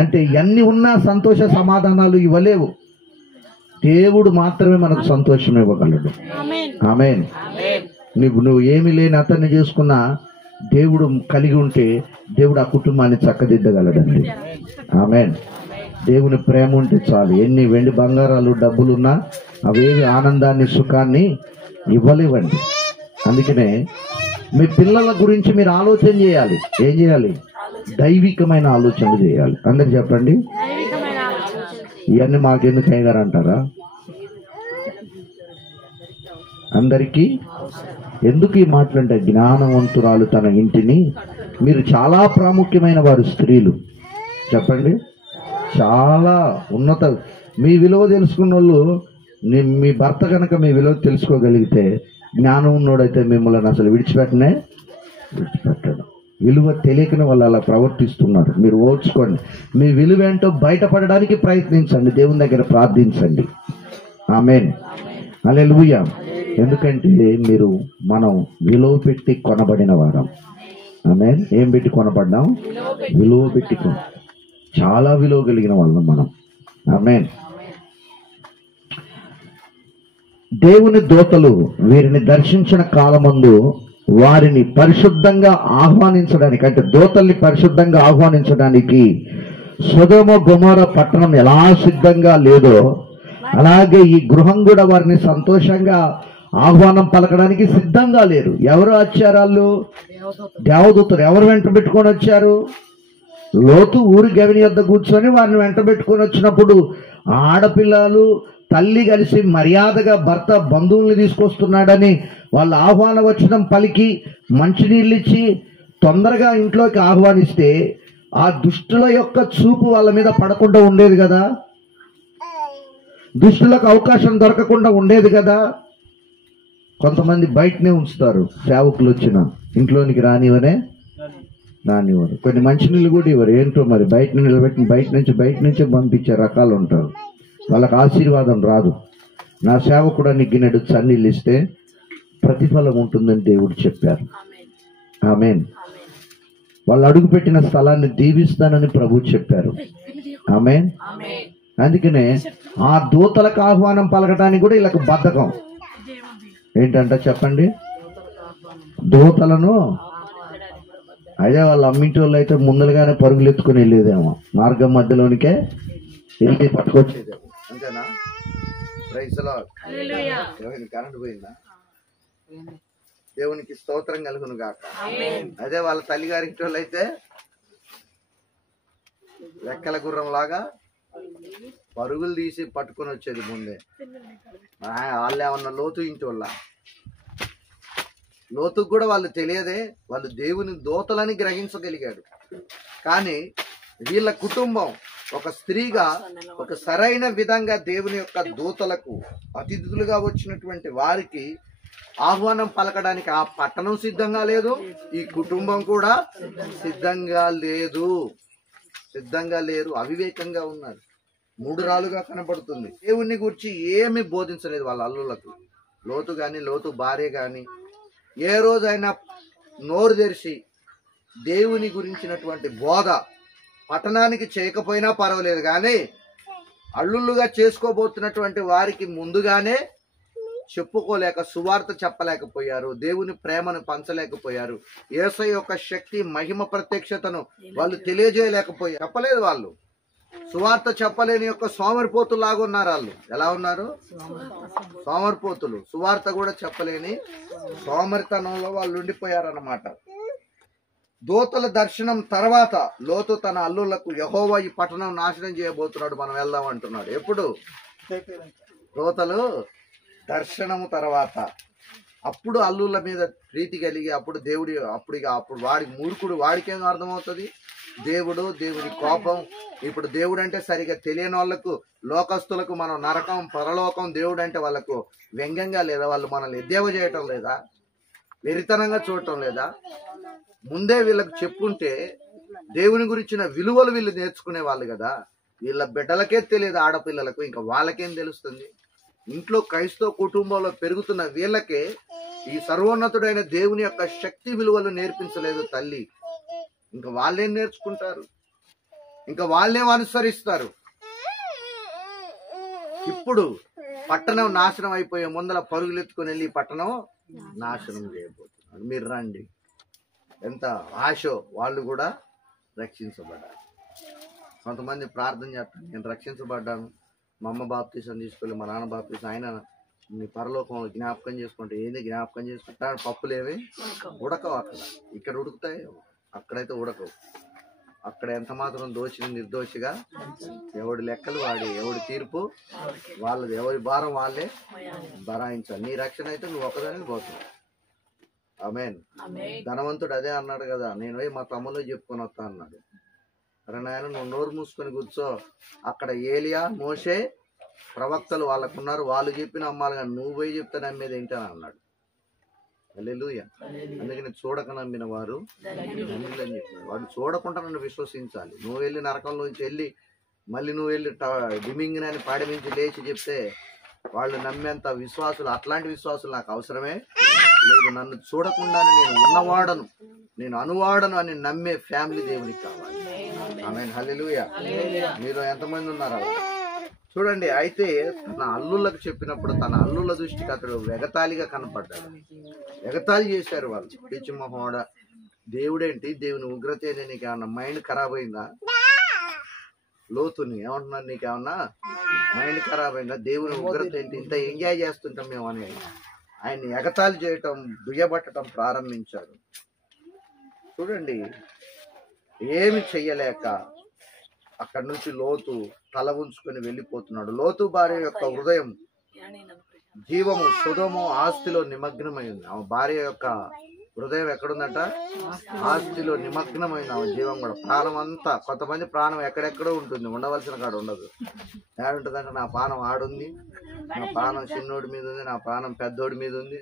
అంటే ఇవన్నీ ఉన్నా సంతోష సమాధానాలు ఇవ్వలేవు. దేవుడు మాత్రమే మనకు సంతోషం ఇవ్వగలడు. ఆమేన్. నువ్వు ఏమీ లేని అతన్ని చేసుకున్నా దేవుడు కలిగి ఉంటే దేవుడు ఆ కుటుంబాన్ని చక్కదిద్దగలడండి. ఆమేన్. దేవుని ప్రేమ ఉంటే చాలు. ఎన్ని వెండి బంగారాలు డబ్బులున్నా అవేవి ఆనందాన్ని, సుఖాన్ని ఇవ్వలేవండి. అందుకనే మీ పిల్లల గురించి మీరు ఆలోచన చేయాలి. ఏం చేయాలి? దైవికమైన ఆలోచనలు చేయాలి. అందరు చెప్పండి. ఇవన్నీ మాకెందుకు అయ్యగారు అంటారా? అందరికీ ఎందుకు ఈ మాటలంటే, జ్ఞానవంతురాలు తన ఇంటిని, మీరు చాలా ప్రాముఖ్యమైన వారు స్త్రీలు. చెప్పండి. చాలా ఉన్నత, మీ విలువ తెలుసుకున్న వాళ్ళు, మీ భర్త కనుక మీ విలువ తెలుసుకోగలిగితే జ్ఞానం ఉన్నోడైతే మిమ్మల్ని అసలు విడిచిపెట్టడు. విలువ తెలియకనే వాళ్ళు అలా ప్రవర్తిస్తున్నారు. మీరు ఓర్చుకోండి. మీ విలువ ఏంటో బయటపడడానికి ప్రయత్నించండి. దేవుని దగ్గర ప్రార్థించండి. ఆమేన్, హల్లెలూయా. ఎందుకంటే మనం విలువ పెట్టి కొనబడిన వారం. ఆమేన్. ఏం పెట్టి కొనబడ్డాం? విలువ పెట్టి చాలా విలువ కలిగిన వాళ్ళం మనం. ఆమేన్. దేవుని దూతలు వీరిని దర్శించిన కాలమందు వారిని పరిశుద్ధంగా ఆహ్వానించడానికి, అంటే దూతల్ని పరిశుద్ధంగా ఆహ్వానించడానికి సొదొమ గొమొర్రా పట్టణం ఎలా సిద్ధంగా లేదో అలాగే ఈ గృహం కూడా వారిని సంతోషంగా ఆహ్వానం పలకడానికి సిద్ధంగా లేరు. ఎవరు వచ్చారు? వాళ్ళు దేవదూతలు. ఎవరు వెంట పెట్టుకొని వచ్చారు? లోతు ఊరి గవిని వద్ద కూర్చొని వారిని వెంట పెట్టుకొని వచ్చినప్పుడు ఆడపిల్లలు తల్లి కలిసి మర్యాదగా భర్త బంధువుల్ని తీసుకొస్తున్నాడని వాళ్ళ ఆహ్వాన వచనం పలికి మంచినీళ్ళు ఇచ్చి తొందరగా ఇంట్లోకి ఆహ్వానిస్తే ఆ దుష్టుల యొక్క చూపు వాళ్ళ మీద పడకుండా ఉండేది కదా, దుష్టులకు అవకాశం దొరకకుండా ఉండేది కదా. కొంతమంది బయటనే ఉంచుతారు, సేవకులు వచ్చిన ఇంట్లోనికి రానివ్వరు. కొన్ని మంచినీళ్ళు కూడా ఇవ్వరు. ఏంటో మరి బయట నిలబెట్టిన బయట నుంచే పంపించే రకాలు ఉంటారు. వాళ్ళకి ఆశీర్వాదం రాదు. నా సేవకుడు గిన్నెడు చన్నీళ్ళు ఇస్తే ప్రతిఫలం ఉంటుందని దేవుడు చెప్పారు. ఆమేన్. వాళ్ళు అడుగుపెట్టిన స్థలాన్ని దీవిస్తానని ప్రభు చెప్పారు. ఆమేన్. అందుకనే ఆ దూతలకు ఆహ్వానం పలకటానికి కూడా వీళ్ళకు బద్ధకం. ఏంటంట చెప్పండి? దూతలను అదే వాళ్ళ అమ్మింటి వాళ్ళు అయితే ముందలుగానే పరుగులు ఎత్తుకుని వెళ్ళేదేమో, మార్గం మధ్యలోనికే వెళ్ళి పట్టుకొచ్చేదేమో. అంతేనా? Praise lord. కరెంట్ పోయిందా? దేవునికి స్తోత్రం కలుగును గాక. అదే వాళ్ళ తల్లిగారింటి వాళ్ళు అయితే రెక్కల గుర్రం లాగా పరుగులు తీసి పట్టుకొని వచ్చేది ముందే. వాళ్ళు ఏమన్నా లోతు ఇంటి వాళ్ళ? లోతుకు కూడా వాళ్ళు తెలియదే. వాళ్ళు దేవుని దూతలని గ్రహించగలిగాడు. కానీ వీళ్ళ కుటుంబం ఒక స్త్రీగా ఒక సరైన విధంగా దేవుని యొక్క దూతలకు అతిథులుగా వచ్చినటువంటి వారికి ఆహ్వానం పలకడానికి ఆ పట్టణం సిద్ధంగా లేదు, ఈ కుటుంబం కూడా సిద్ధంగా లేరు. అవివేకంగా ఉన్నారు. మూడు రాలుగా కనబడుతుంది. దేవుణ్ణి గురించి ఏమి బోధించలేదు వాళ్ళ అల్లులకు. లోతు గాని, లోతు భార్య గాని ఏ రోజైనా నోరు తెరిచి దేవుని గురించినటువంటి బోధ పట్టణానికి చేయకపోయినా పర్వాలేదు, కానీ అల్లుళ్ళుగా చేసుకోబోతున్నటువంటి వారికి ముందుగానే చెప్పుకోలేక, సువార్త చెప్పలేకపోయారు, దేవుని ప్రేమను పంచలేకపోయారు, యేసయ్య యొక్క శక్తి మహిమ ప్రత్యక్షతను వాళ్ళు తెలియజేయలేకపోయారు. చెప్పలేదు. వాళ్ళు సువార్త చెప్పలేని యొక్క సోమరిపోతులాగా ఉన్నారు. వాళ్ళు ఎలా ఉన్నారు? సోమరిపోతులు. సువార్త కూడా చెప్పలేని సోమరితనంలో వాళ్ళు ఉండిపోయారన్నమాట. దూతల దర్శనం తర్వాత లోతు తన అల్లులకు యెహోవా ఈ పట్టణం నాశనం చేయబోతున్నాడు, మనం వెళ్దాం అంటున్నాడు. ఎప్పుడు? దూతలు దర్శనము తర్వాత. అప్పుడు అల్లుల మీద ప్రీతి కలిగి అప్పుడు దేవుడి అప్పుడు వాడి మూర్ఖుడు వాడికేం అర్థమవుతుంది? దేవుడి కోపం. ఇప్పుడు దేవుడు అంటే సరిగా తెలియని వాళ్ళకు, లోకస్తులకు మనం నరకం, పరలోకం, దేవుడు అంటే వాళ్ళకు వ్యంగ్యంగా లేదా? వాళ్ళు మనల్ని ఎద్దేవా చేయటం లేదా? వెరితనంగా చూడటం లేదా? ముందే వీళ్ళకు చెప్పుంటే దేవుని గురించిన విలువలు వీళ్ళు నేర్చుకునే వాళ్ళు కదా. వీళ్ళ బిడ్డలకే తెలియదు, ఆడపిల్లలకు, ఇంకా వాళ్ళకేం తెలుస్తుంది? ఇంట్లో క్రైస్తవ కుటుంబంలో పెరుగుతున్న వీళ్ళకే ఈ సర్వోన్నతుడైన దేవుని యొక్క శక్తి విలువలు నేర్పించలేదు తల్లి. ఇంకా వాళ్ళేం నేర్చుకుంటారు? ఇంకా వాళ్ళేం అనుసరిస్తారు? ఇప్పుడు పట్టణం నాశనం అయిపోయే ముందల పరుగులెత్తుకొని వెళ్ళి పట్టణం నాశనం చేయబోతున్నారు. మీరు రండి. ఎంత ఆశో వాళ్ళు కూడా రక్షించబడ్డారు. కొంతమంది ప్రార్థన చేస్తారు, నేను రక్షించబడ్డాను, మా అమ్మ బాప్తీసం తీసుకెళ్ళి మా నాన్న బాప్తీసం, ఆయన నీ పరలోకం జ్ఞాపకం చేసుకుంటే ఏంది జ్ఞాపకం చేసుకుంటాడు? పప్పులేవి ఉడకవు అక్కడ. ఇక్కడ ఉడుకుతాయి, అక్కడైతే ఉడకవు. అక్కడ ఎంత మాత్రం దోషిని నిర్దోషిగా ఎవడి లెక్కలు వాడి, ఎవడి తీర్పు వాళ్ళది, ఎవరి భారం వాళ్ళే భరాయించాలి. నీ రక్షణ అయితే నువ్వు ఒకదాని పోతావు. ఆమేన్. ధనవంతుడు అదే అన్నాడు కదా, నేను పోయి మా తమ్ములో చెప్పుకొని వస్తా అన్నాడు. అరే నాయన, నువ్వు నోరు మూసుకొని కూర్చో, అక్కడ ఏలియా, మోషే ప్రవక్తలు వాళ్ళకున్నారు, వాళ్ళు చెప్పిన అమ్మాలి, కానీ నువ్వు పోయి చెప్తే నమ్మేది ఏంటని అన్నాడు. హల్లెలూయా. అందుకని చూడక నమ్మిన వారు ధన్యులు అని చెప్పాడు. వాడు చూడకుండా నన్ను విశ్వసించాలి. నువ్వు వెళ్ళి నరకంలోంచి వెళ్ళి మళ్ళీ నువ్వు వెళ్ళి డిమింగినని పాడిమించి లేచి చెప్తే వాళ్ళు నమ్మేంత విశ్వాసులు, అట్లాంటి విశ్వాసులు నాకు అవసరమే లేదు. నన్ను చూడకుండానే నేను ఉన్నవాడను, నేను అనువాడను అని నమ్మే ఫ్యామిలీ దేవునికి కావాలి. ఆమేన్. హల్లెలూయా. మీలో ఎంతమంది ఉన్నారా? చూడండి, అయితే తన అల్లుళ్ళకు చెప్పినప్పుడు తన అల్లుళ్ళ దృష్టికి అతడు ఎగతాళిగా కనపడ్డాడు. ఎగతాళి చేశారు వాళ్ళు. పిచ్చి మొహోడ, దేవుడేంటి, దేవుని ఉగ్రత ఏంటి, నీకేమన్నా మైండ్ ఖరాబ్ అయిందా? లోతుని ఏమంటున్నారు, నీకేమన్నా మైండ్ ఖరాబ్ అయిందా? దేవుని ఉగ్రత ఏంటి, ఇంత ఎంజాయ్ చేస్తుంటాం మేము అని ఆయన్ని ఎగతాళి చేయటం, దుయ్యబట్టడం ప్రారంభించారు. చూడండి, ఏమి చెయ్యలేక అక్కడి నుంచి లోతు తల ఉంచుకొని వెళ్ళిపోతున్నాడు. లోతు భార్య యొక్క హృదయం జీవము సొదొమ ఆస్తిలో నిమగ్నమైంది. ఆమె భార్య యొక్క హృదయం ఎక్కడుందంట? ఆస్తిలో నిమగ్నమైంది. ఆమె జీవం కూడా, ప్రాణం అంతా. కొంతమంది ప్రాణం ఎక్కడెక్కడో ఉంటుంది, ఉండవలసిన కాడ ఉండదు. ఏడుంటుందంటే నా ప్రాణం ఆడుంది, నా ప్రాణం చిన్నోడి మీద ఉంది, నా ప్రాణం పెద్దోడి మీద ఉంది,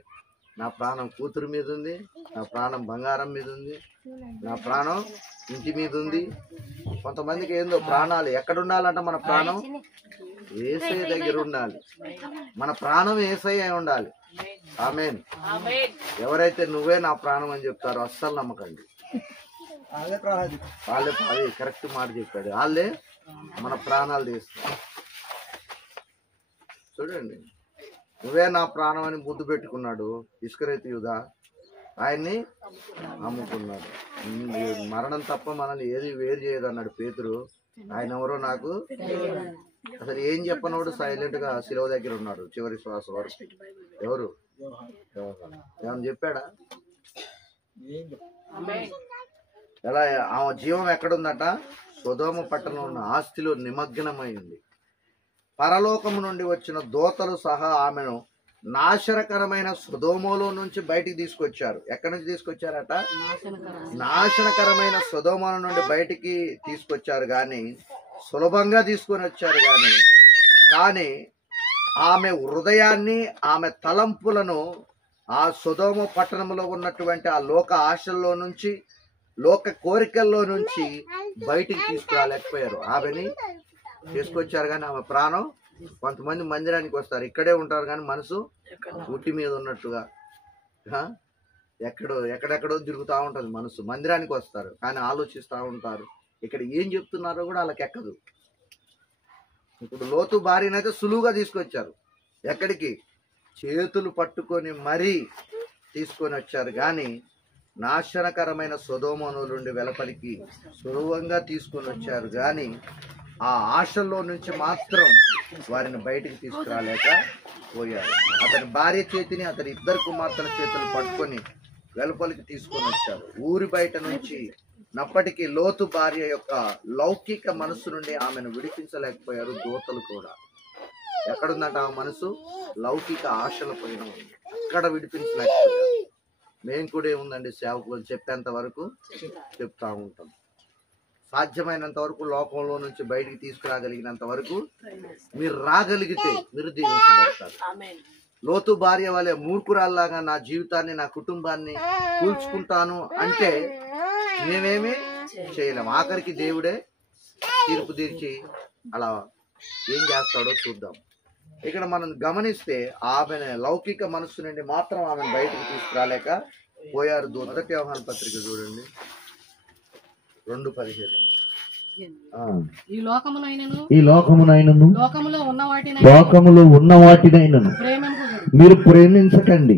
నా ప్రాణం కూతురు మీద ఉంది, నా ప్రాణం బంగారం మీద ఉంది, నా ప్రాణం ఇంటి మీద ఉంది. కొంతమందికి ఏందో ప్రాణాలు ఎక్కడ ఉండాలంట? మన ప్రాణం యేసయ్య దగ్గర ఉండాలి. మన ప్రాణం యేసయ్య ఉండాలి. ఆమేన్. ఎవరైతే నువ్వే నా ప్రాణం అని చెప్తారో అస్సలు నమ్మకండి. వాళ్ళే అది కరెక్ట్ మాట చెప్పాడు. వాళ్ళే మన ప్రాణాలు తీస్తారు. చూడండి, నువ్వే నా ప్రాణం అని ముద్దు పెట్టుకున్నాడు ఇస్కరియోతు యూదా, ఆయన్ని అమ్ముకున్నాడు. మరణం తప్ప మనల్ని ఏది వేరు చేయదు అన్నాడు పేతురు. ఆయన ఎవరో నాకు అసలు ఏం చెప్పనోడు సైలెంట్ గా శిలువ దగ్గర ఉన్నాడు చివరి శ్వాస వరకు. ఎవరు ఏమన్నా చెప్పాడా? ఎలా? ఆమె జీవం ఎక్కడుందట? సొదొమ పట్టణంలో ఉన్న ఆస్తిలో నిమగ్నమైంది. పరలోకము నుండి వచ్చిన దూతలు సహా ఆమెను నాశనకరమైన సొదొమలో నుంచి బయటికి తీసుకొచ్చారు. ఎక్కడి నుంచి తీసుకొచ్చారట? నాశనకరమైన సొదొమ నుండి బయటికి తీసుకొచ్చారు గాని, సులభంగా తీసుకొని వచ్చారు కానీ ఆమె హృదయాన్ని, ఆమె తలంపులను ఆ సొదొమ పట్టణంలో ఉన్నటువంటి ఆ లోక ఆశల్లో నుంచి, లోక కోరికల్లో నుంచి బయటికి తీసుకురాలేకపోయారు. ఆమెని తీసుకొచ్చారు కానీ ఆమె ప్రాణం, కొంతమంది మందిరానికి వస్తారు, ఇక్కడే ఉంటారు కానీ మనసు ఉట్టి మీద ఉన్నట్టుగా ఎక్కడెక్కడో తిరుగుతూ ఉంటుంది మనసు. మందిరానికి వస్తారు కానీ ఆలోచిస్తూ ఉంటారు, ఇక్కడ ఏం చెప్తున్నారో కూడా వాళ్ళకి ఎక్కదు. ఇప్పుడు లోతు భార్యనైతే సులువుగా తీసుకొచ్చారు. ఎక్కడికి? చేతులు పట్టుకొని మరీ తీసుకొని వచ్చారు కానీ నాశనకరమైన సొదొమ నుండి వెలుపలికి సులభంగా తీసుకొని వచ్చారు కానీ ఆ ఆశల్లో నుంచి మాత్రం వారిని బయటికి తీసుకురాలేక పోయారు. అతని భార్య చేతిని, అతని ఇద్దరు కుమార్తెల చేతులు పట్టుకొని వెలుపలికి తీసుకొని వచ్చారు. ఊరి బయట నుంచి నప్పటికీ లోతు భార్య యొక్క లౌకిక మనస్సు నుండి ఆమెను విడిపించలేకపోయారు దూతలు కూడా. ఎక్కడుందంట ఆ మనసు? లౌకిక ఆశల పైన ఉంది, అక్కడ విడిపించలేకపోయారు. మేము కూడా ఏముందండి, సేవకులు చెప్పేంత వరకు చెప్తా ఉంటాం. సాధ్యమైనంత వరకు లోకంలో నుంచి బయటికి తీసుకురాగలిగినంత వరకు మీరు రాగలిగితే మీరు దీవించబడతారు. లోతు భార్య వలె మూర్ఖురాల్లాగా నా జీవితాన్ని, నా కుటుంబాన్ని కూల్చుకుంటాను అంటే మేమేమి చేయలేము. ఆఖరికి దేవుడే తీర్పు తీర్చి అలా ఏం చేస్తాడో చూద్దాం. ఇక్కడ మనం గమనిస్తే ఆమె లౌకిక మనస్సు నుండి మాత్రం ఆమెను బయటకు తీసుకురాలేక పోయారు. మొదటి యోహాను పత్రిక చూడండి 2:17. ఈ లోకమునైనను లోకములో ఉన్న వాటినైనను మీరు ప్రేమించకండి.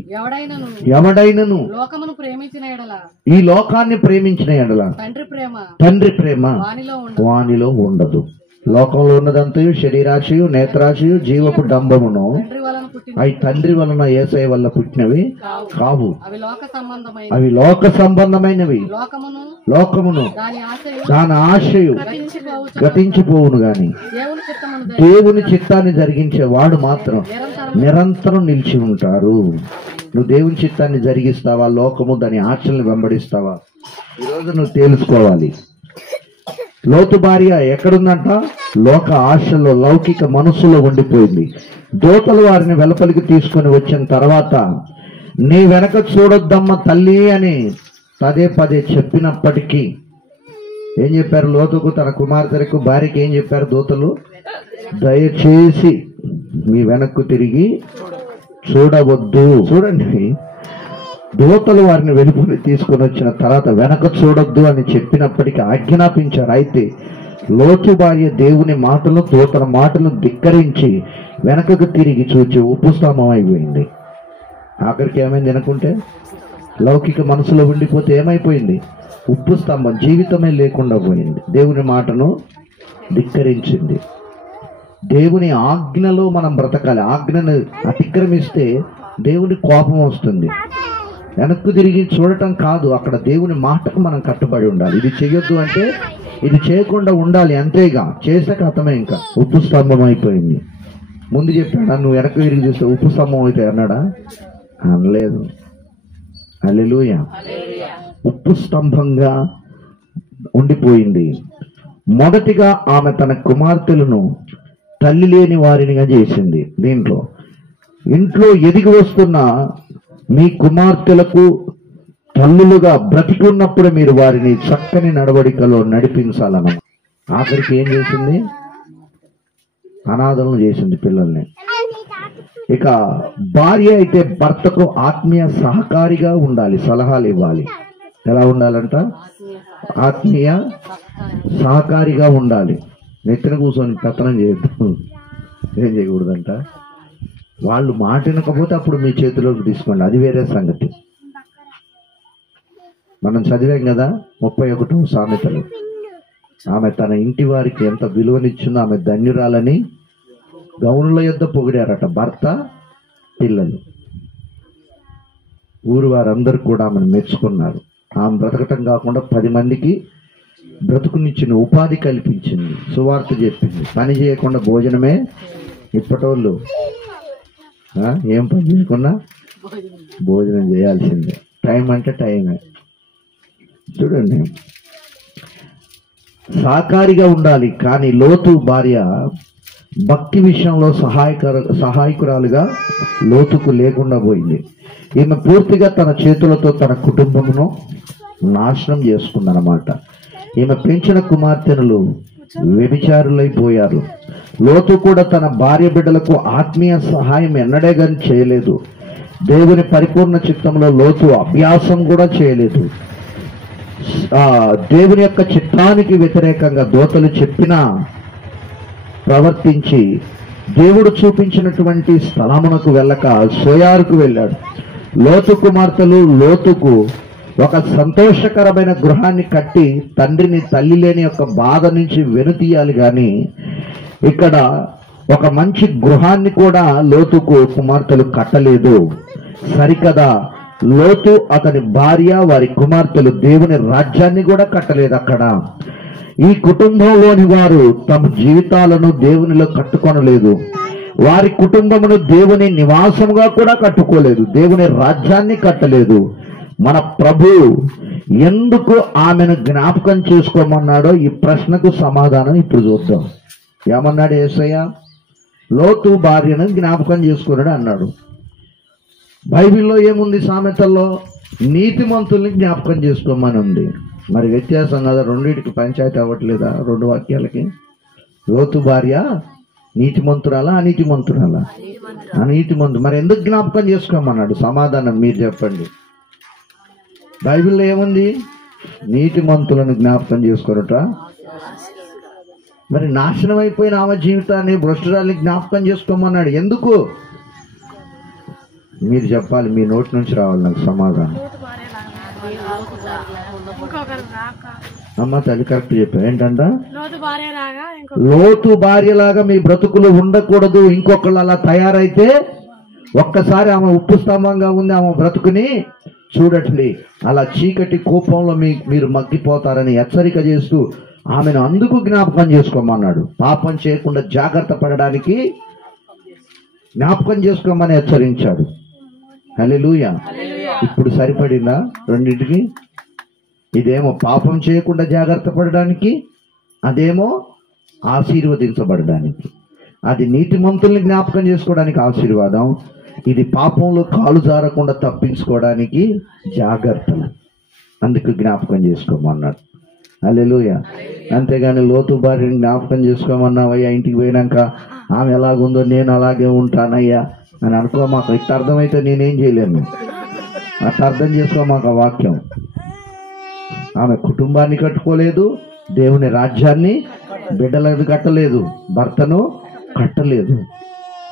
ఎవడైనను లోకమును ప్రేమించిన ఎడల, ఈ లోకాన్ని ప్రేమించిన ఎడల తండ్రి ప్రేమ వానిలో ఉండదు. లోకంలో ఉన్నదంతయు శరీరాశయు, నేత్రాశయు, జీవపు డంబమును అవి తండ్రి వలన యేసయ్య వల్ల పుట్టినవి కావు. అవి లోక సంబంధమైనవి. లోకమును దాని ఆశయు గతించిపోవును గాని దేవుని చిత్తాన్ని జరిగించే వాడు మాత్రం నిరంతరం నిలిచి ఉంటారు. నువ్వు దేవుని చిత్తాన్ని జరిగిస్తావా? లోకము దాని ఆశల్ని వెంబడిస్తావా? ఈరోజు నువ్వు తేల్చుకోవాలి. లోతు భార్య ఎక్కడుందంట? లోక ఆశలో, లౌకిక మనసులో ఉండిపోయింది. దూతలు వారిని వెలుపలికి తీసుకొని వచ్చిన తర్వాత నీ వెనక చూడొద్దమ్మ తల్లి అని పదే పదే చెప్పినప్పటికీ ఏం చెప్పారు లోతుకు, తన కుమార్తెకు, భార్యకి ఏం చెప్పారు దూతలు? దయచేసి మీ వెనక్కు తిరిగి చూడవద్దు. చూడండి, దూతలు వారిని వెలుపలి తీసుకొని వచ్చిన తర్వాత వెనక చూడొద్దు అని చెప్పినప్పటికీ ఆజ్ఞాపించారు. అయితే లోతు భార్య దేవుని మాటలు, దూతల మాటలు ధిక్కరించి వెనకకు తిరిగి చూచి ఉప్పు స్తంభం అయిపోయింది. ఆఖరికి ఏమైంది అనుకుంటే, లౌకిక మనసులో ఉండిపోతే ఏమైపోయింది? ఉప్పు స్తంభం, జీవితమే లేకుండా పోయింది. దేవుని మాటను ధిక్కరించింది. దేవుని ఆజ్ఞలో మనం బ్రతకాలి. ఆజ్ఞను అతిక్రమిస్తే దేవుని కోపం వస్తుంది. వెనక్కు తిరిగి చూడటం కాదు, అక్కడ దేవుని మాటకు మనం కట్టుబడి ఉండాలి. ఇది చెయ్యొద్దు అంటే ఇది చేయకుండా ఉండాలి, అంతేగా. చేసాక అర్థమే ఇంకా ఉప్పు స్తంభం అయిపోయింది. ముందు చెప్పాడా నువ్వు వెనక్కు తిరిగి చూస్తే ఉప్పు స్తంభం అవుతాయి అన్నాడా? అనలేదు. హల్లెలూయా. ఉప్పు స్తంభంగా ఉండిపోయింది. మొదటిగా ఆమె తన కుమార్తెలను తల్లి లేని వారినిగా చేసింది. దీంట్లో ఇంట్లో ఎదిగి వస్తున్న మీ కుమార్తెలకు తల్లులుగా బ్రతికి ఉన్నప్పుడు మీరు వారిని చక్కని నడవడికలో నడిపించాలన్న. ఆఖరికి ఏం చేసింది? అనాథలను చేసింది పిల్లల్ని. ఇక భార్య అయితే భర్తకు ఆత్మీయ సహకారిగా ఉండాలి, సలహాలు ఇవ్వాలి. ఎలా ఉండాలంట? ఆత్మీయ సహకారిగా ఉండాలి. నెత్తిన కూర్చొని పెత్తనం చేయొద్దు. ఏం చేయకూడదంట? వాళ్ళు మాట వినకపోతే అప్పుడు మీ చేతిలోకి తీసుకోండి, అది వేరే సంగతి. మనం చదివాం కదా 31వ సామెతలు. ఆమె తన ఇంటి వారికి ఎంత విలువనిచ్చిందో, ఆమె ధన్యురాలని గౌనుల యొద్ద పొగిడారట భర్త, పిల్లలు. ఊరు వారందరూ కూడా ఆమెను మెచ్చుకున్నారు. ఆమె బ్రతకటం కాకుండా 10 మందికి బ్రతుకునిచ్చిన, ఉపాధి కల్పించింది, సువార్త చెప్పింది. పని చేయకుండా భోజనమే. ఇప్పటోళ్ళు ఏం పని చేయకుండా భోజనం చేయాల్సిందే. టైం అంటే టైమే. చూడండి, సహకారిగా ఉండాలి. కానీ లోతు భార్య భక్తి విషయంలో సహాయకురాలుగా లోతుకు లేకుండా పోయింది. ఈమె పూర్తిగా తన చేతులతో తన కుటుంబమును నాశనం చేసుకుందన్నమాట. ఈమె పెంచిన కుమార్తెనులు వ్యభిచారులైపోయారు. లోతు కూడా తన భార్య బిడ్డలకు ఆత్మీయ సహాయం ఎన్నడే కానీ చేయలేదు. దేవుని పరిపూర్ణ చిత్తంలో లోతు అభ్యాసం కూడా చేయలేదు. దేవుని యొక్క చిత్తానికి వ్యతిరేకంగా దూతలు చెప్పినా ప్రవర్తించి దేవుడు చూపించినటువంటి స్థలమునకు వెళ్ళక సోయారుకు వెళ్ళాడు. లోతు కుమార్తెలు లోతుకు ఒక సంతోషకరమైన గృహాన్ని కట్టి తండ్రిని, తల్లి లేని యొక్క బాధ నుంచి వెనుతీయాలి. కానీ ఇక్కడ ఒక మంచి గృహాన్ని కూడా లోతుకు కుమార్తెలు కట్టలేదు. సరికదా, లోతు, అతని భార్య, వారి కుమార్తెలు దేవుని రాజ్యాన్ని కూడా కట్టలేదు. అక్కడ ఈ కుటుంబంలోని వారు తమ జీవితాలను దేవునిలో కట్టుకొనలేదు. వారి కుటుంబమును దేవుని నివాసముగా కూడా కట్టుకోలేదు. దేవుని రాజ్యాన్ని కట్టలేదు. మన ప్రభు ఎందుకు ఆమెను జ్ఞాపకం చేసుకోమన్నాడో ఈ ప్రశ్నకు సమాధానం ఇప్పుడు చూద్దాం. ఏమన్నాడు యేసయ్య? లోతు భార్యను జ్ఞాపకం చేసుకున్నాడు అన్నాడు. బైబిల్లో ఏముంది? సామెతల్లో నీతిమంతుల్ని జ్ఞాపకం చేసుకోమని ఉంది. మరి వ్యత్యాసం కదా, రెండింటికి పంచాయతీ అవ్వట్లేదా? 2 వాక్యాలకి. లోతు భార్య నీతిమంతురాలా, అనీతిమంతురాలా? అనీతిమంతు. మరి ఎందుకు జ్ఞాపకం చేసుకోమన్నాడు? సమాధానం మీరు చెప్పండి. బైబిల్లో ఏముంది? నీతిమంతులను జ్ఞాపకం చేసుకోరట. మరి నాశనం అయిపోయిన ఆమె జీవితాన్ని, భ్రష్టురాల్ని జ్ఞాపకం చేసుకోమన్నాడు. ఎందుకు? మీరు చెప్పాలి, మీ నోటి నుంచి రావాలి నాకు సమాధానం. అమ్మ తల్లి కరెక్ట్ చెప్పా. ఏంటంట? లోతు భార్యలాగా మీ బ్రతుకులు ఉండకూడదు. ఇంకొకళ్ళు అలా తయారైతే ఒక్కసారి ఆమె ఉప్పు స్తంభంగా ఉంది ఆమె బ్రతుకుని చూడండి. అలా చీకటి కోపంలో మీరు మగ్గిపోతారని హెచ్చరిక చేస్తూ ఆమెను అందుకు జ్ఞాపకం చేసుకోమన్నాడు. పాపం చేయకుండా జాగ్రత్త పడడానికి జ్ఞాపకం చేసుకోమని హెచ్చరించాడు. హల్లెలూయా. ఇప్పుడు సరిపడిందా రెండింటికి? ఇదేమో పాపం చేయకుండా జాగ్రత్త పడడానికి, అదేమో ఆశీర్వదించబడడానికి. అది నీతిమంతుల్ని జ్ఞాపకం చేసుకోవడానికి ఆశీర్వాదం, ఇది పాపంలో కాలు జారకుండా తప్పించుకోవడానికి జాగ్రత్తలు, అందుకు జ్ఞాపకం చేసుకోమన్నాడు. హల్లెలూయా. అంతేగాని లోతు భార్యని జ్ఞాపకం చేసుకోమన్నావయ్యా, ఇంటికి పోయినాక ఆమె ఎలాగుందో నేను అలాగే ఉంటానయ్యా అని అనుకో. మాకు ఇట్ట అర్థమైతే నేనేం చేయలేను. అట్లా అర్థం చేసుకో మాకు ఆ వాక్యం. ఆమె కుటుంబాన్ని కట్టుకోలేదు, దేవుని రాజ్యాన్ని బిడ్డలకు కట్టలేదు, భర్తను కట్టలేదు.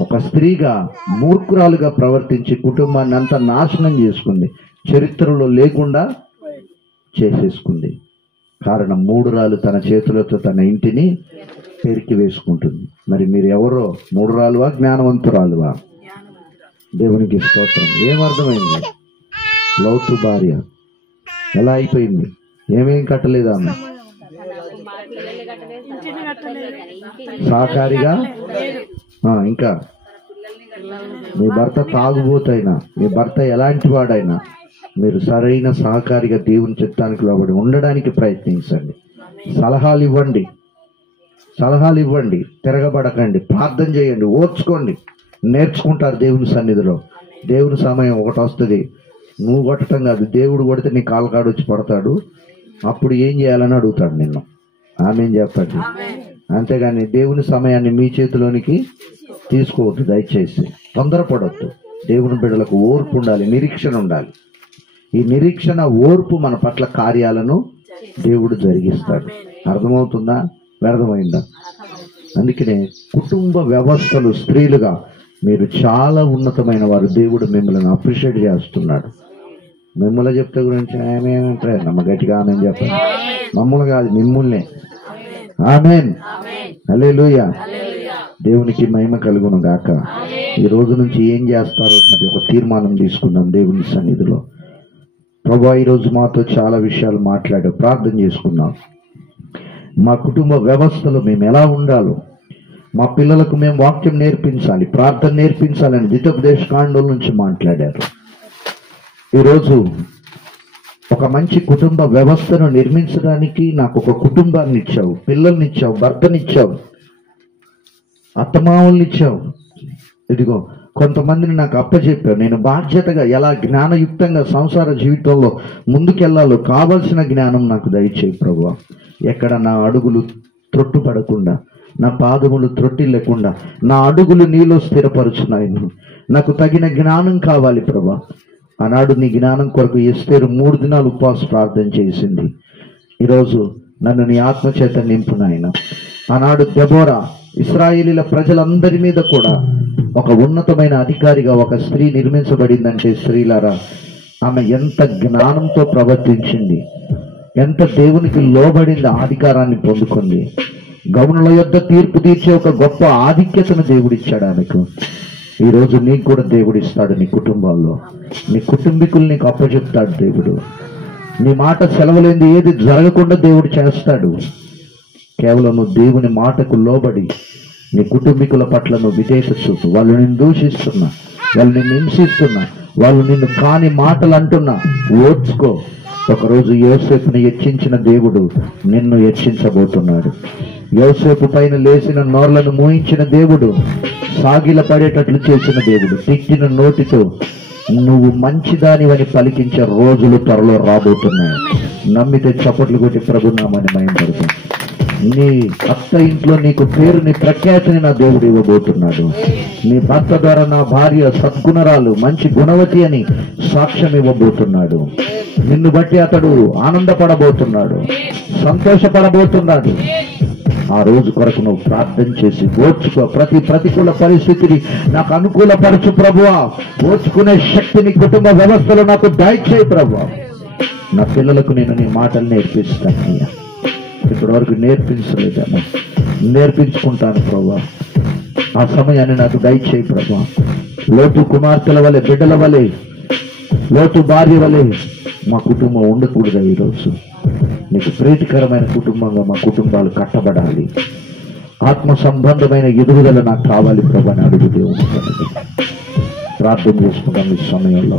ఒక స్త్రీగా మూర్ఖురాలుగా ప్రవర్తించి కుటుంబాన్ని అంతా నాశనం చేసుకుంది, చరిత్రలో లేకుండా చేసేసుకుంది. కారణం మూఢురాలు తన చేతులతో తన ఇంటిని పెరికి వేసుకుంటుంది. మరి మీరు ఎవరో, మూఢురాలువా జ్ఞానవంతురాలువా? దేవునికి స్తోత్రం. ఏమర్థమైంది? లోతు భార్య ఎలా అయిపోయింది? ఏమేం కట్టలేదు ఆమె, సహకారిగా. ఇంకా మీ భర్త తాగుబోతైనా, మీ భర్త ఎలాంటి వాడైనా, మీరు సరైన సహకారిగా దేవుని చిత్తానికి లోబడి ఉండడానికి ప్రయత్నించండి. సలహాలు ఇవ్వండి, తిరగబడకండి, ప్రార్థన చేయండి, ఓర్చుకోండి. నేర్చుకుంటారు దేవుని సన్నిధిలో. దేవుని సమయం ఒకటి వస్తుంది, నువ్వు కొట్టడం కాదు, దేవుడు కొడితే నీ కాలు వచ్చి పడతాడు. అప్పుడు ఏం చేయాలని అడుగుతాడు నిన్ను. ఆమె చెప్పండి. అంతేగాని దేవుని సమయాన్ని మీ చేతిలోనికి తీసుకోవద్దు. దయచేసి తొందరపడవద్దు. దేవుని బిడ్డలకు ఓర్పు ఉండాలి, నిరీక్షణ ఉండాలి. ఈ నిరీక్షణ, ఓర్పు మన పట్ల కార్యాలను దేవుడు జరిగిస్తాడు. అర్థమవుతుందా? వ్యర్థమైందా? అందుకనే కుటుంబ వ్యవస్థలు, స్త్రీలుగా మీరు చాలా ఉన్నతమైన వారు. దేవుడు మిమ్మల్ని అప్రిషియేట్ చేస్తున్నాడు. మిమ్మల్ని చెప్తే గురించి ఏమేమంటారు? నమ్మ గట్టిగా ఆమెన్ చెప్పండి. మమ్మల్ని కాదు, మిమ్మల్నే. ఆమెన్. హల్లెలూయా. దేవునికి మహిమ కలుగును గాక. ఈ రోజు నుంచి ఏం చేస్తారో అది ఒక తీర్మానం తీసుకుందాం దేవుని సన్నిధిలో. ప్రభువా, ఈరోజు మాతో చాలా విషయాలు మాట్లాడారు. ప్రార్థన చేసుకుందాం. మా కుటుంబ వ్యవస్థలో మేము ఎలా ఉండాలో, మా పిల్లలకు మేము వాక్యం నేర్పించాలి, ప్రార్థన నేర్పించాలని ద్వితోపదేశ కాండం నుంచి మాట్లాడారు. ఈరోజు ఒక మంచి కుటుంబ వ్యవస్థను నిర్మించడానికి నాకు ఒక కుటుంబాన్ని ఇచ్చావు, పిల్లల్ని ఇచ్చావు, భర్తనిచ్చావు, అత్తమామల్ని ఇచ్చావు. ఇదిగో కొంతమందిని నాకు అప్పచెప్పావు. నేను బాధ్యతగా ఎలా జ్ఞానయుక్తంగా సంసార జీవితంలో ముందుకెళ్లాలో కావలసిన జ్ఞానం నాకు దయచేయి ప్రభువా. ఎక్కడ నా అడుగులు త్రొట్టుపడకుండా, నా పాదములు త్రొట్టిల్లకుండా నా అడుగులు నీలో స్థిరపరుచున్నాయి. నాకు తగిన జ్ఞానం కావాలి ప్రభువా. ఆనాడు నీ జ్ఞానం కొరకు ఎస్తేరు 3 దినాలు ఉపవాస ప్రార్థన చేసింది. ఈరోజు నన్ను నీ ఆత్మచేత నింపు నాయన. ఆనాడు దెబోరా ఇశ్రాయేలీల ప్రజలందరి మీద కూడా ఒక ఉన్నతమైన అధికారిగా ఒక స్త్రీ నిర్మించబడిందంటే, స్త్రీలారా, ఆమె ఎంత జ్ఞానంతో ప్రవర్తించింది, ఎంత దేవునికి లోబడింది, అధికారాన్ని పొందుకుంది. గౌనుల యొద్ద తీర్పు తీర్చే ఒక గొప్ప ఆధిక్యతను దేవుడిచ్చాడు ఆమెకు. ఈరోజు నీకు కూడా దేవుడు ఇస్తాడు. నీ కుటుంబాల్లో నీ కుటుంబీకులు నీకు అప్పచెప్తాడు దేవుడు. నీ మాట సెలవులేంది ఏది జరగకుండా దేవుడు చేస్తాడు. కేవలం నువ్వు దేవుని మాటకు లోబడి నీ కుటుంబీకుల పట్ల నువ్వు విధేయత చూపు. వాళ్ళు నిన్ను దూషిస్తున్నా, వాళ్ళు నిన్ను హింసిస్తున్నా, వాళ్ళు నిన్ను కాని మాటలు అంటున్నా, ఓర్చుకో. ఒకరోజు యోసేపుని హెచ్చించిన దేవుడు నిన్ను హెచ్చించబోతున్నాడు. యోసేపు పైన లేచిన నోర్లను మూయించిన దేవుడు, సాగిల పడేటట్లు చేసిన దేవుడు, తిట్టిన నోటితో నువ్వు మంచిదానివని పలికించే రోజులు త్వరలో రాబోతున్నాయి. నమ్మితే చప్పట్లు కొట్టి ప్రభునామాన్ని మహిమపడుతుంది. నీ అత్త ఇంట్లో నీకు పేరుని, ప్రఖ్యాతిని నా దేవుడు ఇవ్వబోతున్నాడు. నీ భర్త ద్వారా నా భార్య సద్గుణరాలు, మంచి గుణవతి అని సాక్ష్యం ఇవ్వబోతున్నాడు. నిన్ను బట్టి అతడు ఆనందపడబోతున్నాడు, సంతోషపడబోతున్నాడు. ఆ రోజు కొరకు నువ్వు ప్రార్థన చేసి ఓర్చుకో. ప్రతి ప్రతికూల పరిస్థితిని నాకు అనుకూలపరచు ప్రభువా. ఓర్చుకునే శక్తిని కుటుంబ వ్యవస్థలో నాకు దయచేయి ప్రభువా. నా పిల్లలకు నేను నీ మాటలు నేర్పిస్తాను. ఇప్పటి వరకు నేర్పించలేదమ్మా, నేర్పించుకుంటాను ప్రభువా. ఆ సమయాన్ని నాకు దయచేయి ప్రభువా. లోతు కుమార్తెల వలె, బిడ్డల వలె, లోతు భార్య వలె మా కుటుంబం ఉండకూడదు. ఈరోజు నీకు ప్రీతికరమైన కుటుంబంగా మా కుటుంబాలు కట్టబడాలి. ఆత్మ సంబంధమైన ఎదుగుదల నాకు కావాలి ప్రభు అని అడుగు దేవుని ప్రార్థన చేసుకుంటాం. ఈ సమయంలో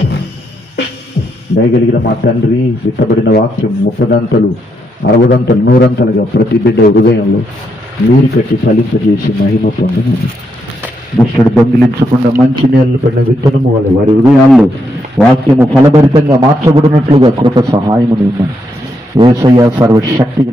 దయగలిగిన మా తండ్రి, విత్తబడిన వాక్యం 30 60 100 ప్రతి బిడ్డ హృదయంలో నీరు కట్టి ఫలింపజేసి మహిమ పొందమని దుష్టుడు దొంగిలించకుండా మంచి నీళ్ళు పడిన విత్తనము వలె వారి హృదయాల్లో వాక్యము ఫలభరితంగా మార్చబడినట్లుగా కృప సహాయముని ఉన్నాను. యేసయ్య సర్వశక్తి